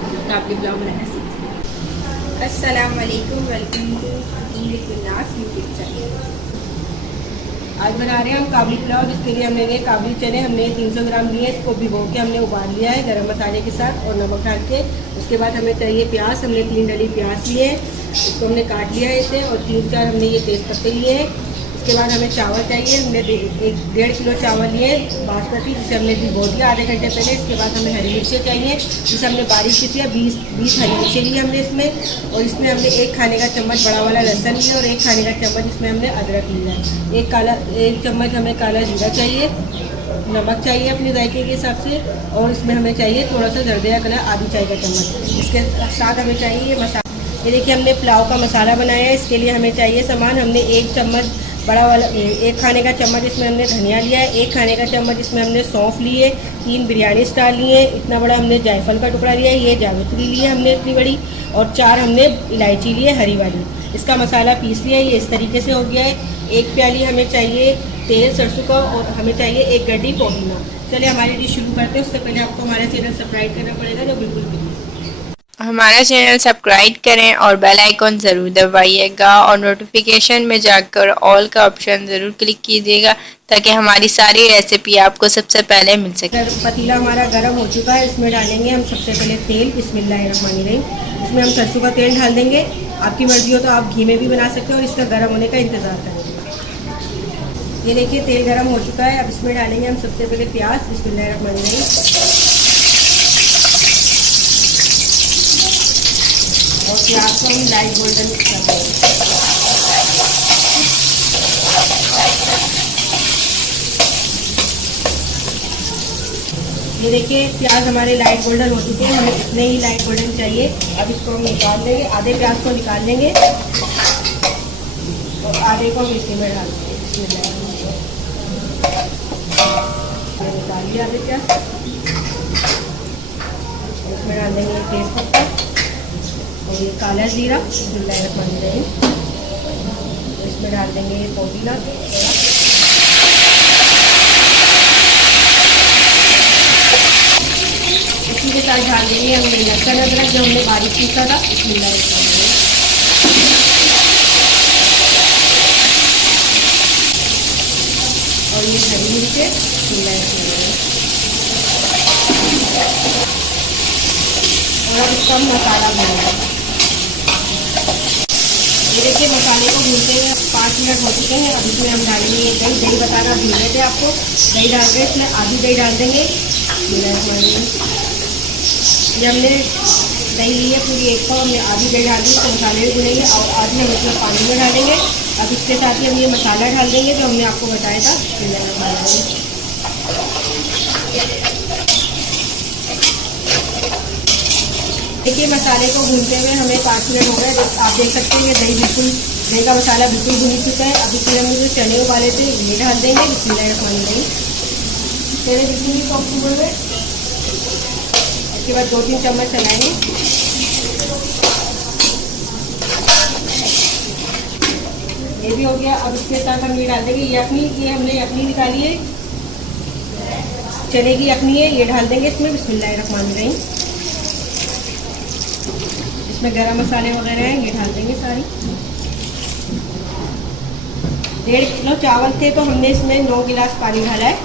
काबली पुलाव बनाना सीखें। अस्सलाम वालेकुम, welcome to cooking with Gulnaz YouTube channel. आज बना रहे हैं हम काबली पुलाव, जिसके लिए हमने काबली चने हमने 300 ग्राम लिए। इसको भिगो के हमने उबाल लिया है गरम मसाले के साथ और नमक डाल के। उसके बाद हमें चाहिए प्याज, हमने 3 डली प्याज लिए हैं, इसको हमने काट लिया है इसे, और 3-4 हमने ये तेज़ पत्ते लिए हैं। उसके बाद हमें चावल चाहिए, हमने 1.5 किलो चावल लिए बासमती, जिसे हमने भिगो दिया आधे घंटे पहले। इसके बाद हमें हरी मिर्चें चाहिए, जिसे हमने बारीक की थी, 20 हरी मिर्चें ली हमने इसमें। और इसमें हमने 1 खाने का चम्मच बड़ा वाला लहसुन लिया और 1 खाने का चम्मच इसमें हमने अदरक लिया है। 1 चम्मच हमें काला जीरा चाहिए। नमक चाहिए अपने जायके के हिसाब से, और इसमें हमें चाहिए थोड़ा सा जर्दा कलर, आधी चाय का चम्मच। इसके साथ हमें चाहिए मसाला। ये देखिए हमने पुलाव का मसाला बनाया है। इसके लिए हमें चाहिए सामान, हमने 1 चम्मच बड़ा वाला 1 खाने का चम्मच इसमें हमने धनिया लिया है, 1 खाने का चम्मच इसमें हमने सौंफ लिए, 3 बिरयानी स्टार लिए, इतना बड़ा हमने जायफल का टुकड़ा लिया है, ये जावित्री लिए हमने इतनी बड़ी, और 4 हमने इलायची लिए हरी वाली। इसका मसाला पीस लिया है, ये इस तरीके से हो गया है। 1 प्याली हमें चाहिए तेल सरसों का, और हमें चाहिए 1 गड्डी पुदीना। चलिए हमारी डिश शुरू करते हैं। उससे पहले आपको हमारा चैनल सब्सक्राइब करना पड़ेगा, जो बिल्कुल भी। हमारा चैनल सब्सक्राइब करें और बेल आइकॉन ज़रूर दबाइएगा, और नोटिफिकेशन में जाकर ऑल का ऑप्शन ज़रूर क्लिक कीजिएगा, ताकि हमारी सारी रेसिपी आपको सबसे पहले मिल सके। पतीला हमारा गर्म हो चुका है, इसमें डालेंगे हम सबसे पहले तेल। बिस्मिल्लाहिर्रहमानिर्रहीम। इसमें हम सरसों का तेल डाल देंगे। आपकी मर्जी हो तो आप घी में भी बना सकते हो, और इसका गर्म होने का इंतज़ार करेंगे। ये देखिए तेल गर्म हो चुका है। अब इसमें डालेंगे हम सबसे पहले प्याज। बिस्मिल्लाहिर्रहमानिर्रहीम। और प्याज को हम लाइट गोल्डन कर देंगे। ये देखिए प्याज हमारे लाइट गोल्डन हो चुके हैं, हमें इतने ही लाइट गोल्डन चाहिए। अब इसको हम निकाल देंगे, आधे प्याज को निकाल लेंगे और आधे को हम इसी में डाल देंगे। निकाल लिया आधे प्याज। इसमें डाल देंगे तेज पत्ता और ये काला जीरा। बिस्मिल्लाहिर्रहमानिर्रहीम। इसमें डाल देंगे पुदीना थोड़ा। इसी के साथ डाल देंगे हमने लहसुन अदरक जो हमने बारीक पीसा था। बिस्मिल्लाहिर्रहमानिर्रहीम। और ये हरी मिर्चें। बिस्मिल्लाहिर्रहमानिर्रहीम। और अब इसका मसाला भूनेंगे। ये देखिए मसाले को भूनते हुए 5 मिनट हो चुके हैं। अब इसमें हम डालेंगे ये दही बताना भून रहे थे आपको। दही डाल के इसमें आधी दही डाल देंगे। ये हमने दही ली है पूरी 1 पाव, हमने आधी दही डाल दी, तो मसाले भी भुनेंगे, और आधी हम इसमें पानी में डालेंगे। अब इसके साथ ही हम ये मसाला डाल देंगे जो हमने आपको बताया था। देखिए मसाले को भूनते हुए हमें 5 मिनट हो गए। आप देख सकते हैं दही का मसाला बिल्कुल भून चुका है। अब इसमें हमने जो चने उबाले थे ये डाल देंगे। बिस्मिल्लाहिर्रहमानिर्रहीम। चने बिल्कुल सॉफ्ट हुए हुए। इसके बाद 2-3 चम्मच चलाएंगे। ये भी हो गया। अब इसके साथ हम ये डाल देंगे ये हमने यखनी निकाली है, चने की यखनी है, ये डाल देंगे इसमें। बिस्मिल्लाहिर्रहमानिर्रहीम। इसमें गरम मसाले वगैरह हैं, ये डाल देंगे सारी। 1.5 किलो चावल थे, तो हमने इसमें 9 गिलास पानी डाला है।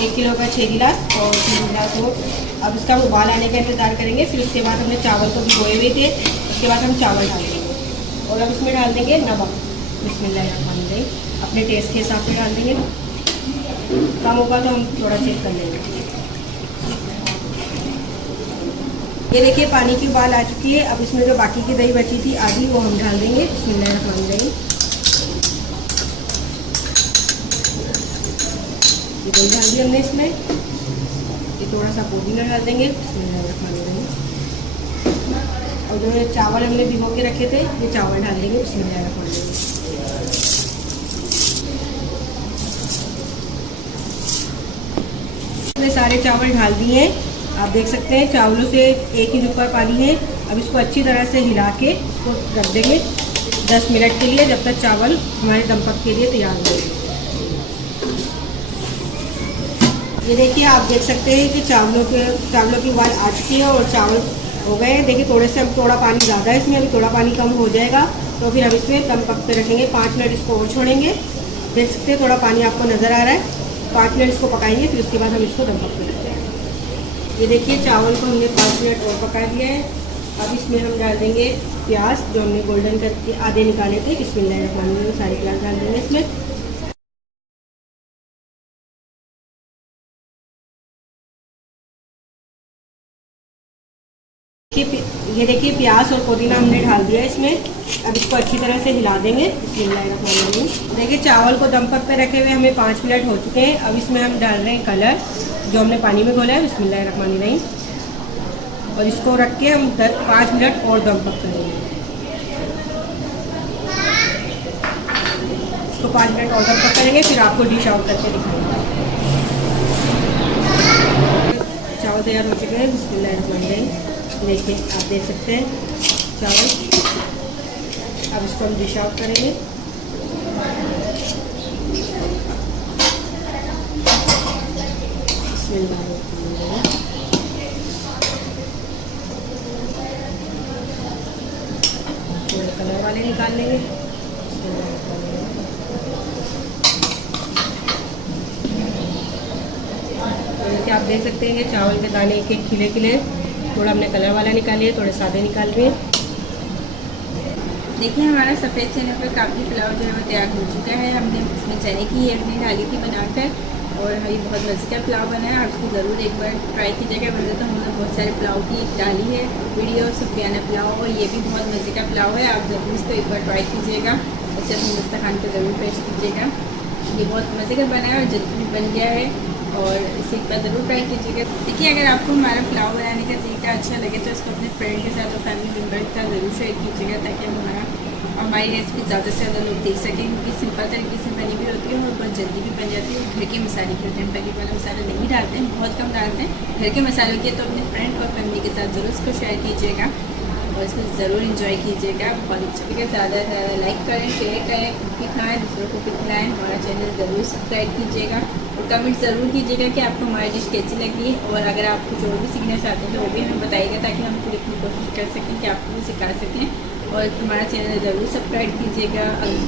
1 किलो का 6 गिलास और 3 गिलास हो। अब इसका उबाल आने का इंतज़ार करेंगे। फिर उसके बाद हमने चावल को भिगोए हुए थे, उसके बाद हम चावल डाल देंगे। और अब इसमें डाल देंगे नमक। बिस्मिल्लाहिर्रहमानिर्रहीम। अपने टेस्ट के हिसाब से डाल देंगे। कम होगा तो हम थोड़ा चेक कर लेंगे। ये देखिए पानी की उबाल आ चुकी है। अब इसमें जो बाकी की दही बची थी आधी, वो हम डाल देंगे। बिस्मिल्लाहिर्रहमानिर्रहीम। ये दही डाल दी हमने इसमें। ये थोड़ा सा पुदीना डाल देंगे। बिस्मिल्लाहिर्रहमानिर्रहीम। और जो चावल हमने भिगो के रखे थे ये चावल डाल देंगे। बिस्मिल्लाहिर्रहमानिर्रहीम। इसमें सारे चावल डाल दिए हैं। आप देख सकते हैं चावलों से एक ही जुब्बा पानी है। अब इसको अच्छी तरह से हिला के इसको रख देंगे 10 मिनट के लिए, जब तक चावल हमारे दम पक के लिए तैयार हो। ये देखिए आप देख सकते हैं कि चावलों की उबाल आ चुकी है और चावल हो गए। देखिए थोड़े से, अब थोड़ा पानी ज़्यादा है इसमें, अभी थोड़ा पानी कम हो जाएगा तो फिर हम इसमें दम पक पे रखेंगे। 5 मिनट इसको और छोड़ेंगे। देख सकते हैं थोड़ा पानी आपको नज़र आ रहा है। 5 मिनट इसको पकाएंगे, फिर उसके बाद हम इसको दम पक पे रखेंगे। ये देखिए चावल को हमने 5 मिनट और पका दिया है। अब इसमें हम डाल देंगे प्याज जो हमने गोल्डन करके आधे निकाले थे। बिस्मिल्लाहिर्रहमानिर्रहीम, सारे प्याज डाल देंगे इसमें। ये देखिए प्याज और पुदीना हमने डाल दिया इसमें। अब इसको अच्छी तरह से हिला देंगे। बिस्मिल्लाहिर्रहमानिर्रहीम। देखिए चावल को दम पर रखे हुए हमें 5 मिनट हो चुके हैं। अब इसमें हम डाल रहे हैं कलर जो हमने पानी में घोला है। बिस्मिल्लाहिर्रहमानिर्रहीम। और इसको रख के हम 5 मिनट और दम पर करेंगे। इसको 5 मिनट और दम पर करेंगे, फिर आपको डिश आउट करके दिखाएंगे। चावल तैयार हो चुके हैं। बिस्मिल्लाहिर्रहमानिर्रहीम। देखिए आप देख सकते हैं चावल। अब इसको हम डिश आउट करेंगे। थोड़े कलर वाले निकाल लेंगे। तो आप देख सकते हैं कि चावल के दाने एक एक खिले खिले, थोड़ा हमने कलर वाला निकालिए, थोड़े सादे निकाल लिए। देखिए हमारा सफ़ेद चने पर काबुली पुलाव जो है वो तैयार हो चुका है। हमने इसमें चने की हमने डाली थी बनाकर, और ये बहुत मज़े का पुलाव बना है। आप इसको ज़रूर एक बार ट्राई कीजिएगा। वैसे तो हमने बहुत सारे पुलाव की डाली है वीडियो, सुफियाना पुलाव, और ये भी बहुत मज़े का पुलाव है। आप ज़रूर इसको एक बार ट्राई कीजिएगा, उसे अपने दस्तरखान पर ज़रूर पेश कीजिएगा। ये बहुत मज़े का बना है और जल्दी भी बन गया है, और इसे एक बार ज़रूर ट्राई कीजिएगा। देखिए अगर आपको हमारा पुलाव बनाने का तरीका अच्छा लगे तो इसको अपने फ्रेंड के साथ और फैमिली मेम्बर के साथ ज़रूर शेयर कीजिएगा, ताकि हमारी रेसिपी ज़्यादा से ज़्यादा लोग देख सकें, क्योंकि सिंपल तरीके से बनी भी होती है और बहुत जल्दी भी बन जाती है। घर के मसाले के होते हैं, पैकेट वाला मसाला नहीं डालते हैं, बहुत कम डालते हैं। घर के मसालों के तो अपने फ्रेंड और फैमिली के साथ ज़रूर इसको शेयर कीजिएगा और इसको ज़रूर इंजॉय कीजिएगा। बहुत अच्छा लगे, ज़्यादा से ज़्यादा लाइक करें, शेयर करें, खुद भी खाएँ, दूसरों को भी खिलाएँ। हमारा चैनल ज़रूर सब्सक्राइब कीजिएगा और कमेंट ज़रूर कीजिएगा कि आपको हमारी डिश कैसी लगी, और अगर आप कुछ और भी सीखना चाहते हैं तो वो भी हमें बताइएगा, ताकि हम पूरी अपनी कोशिश कर सकें कि आपको भी सिखा सकें। और हमारा चैनल ज़रूर सब्सक्राइब कीजिएगा। अगर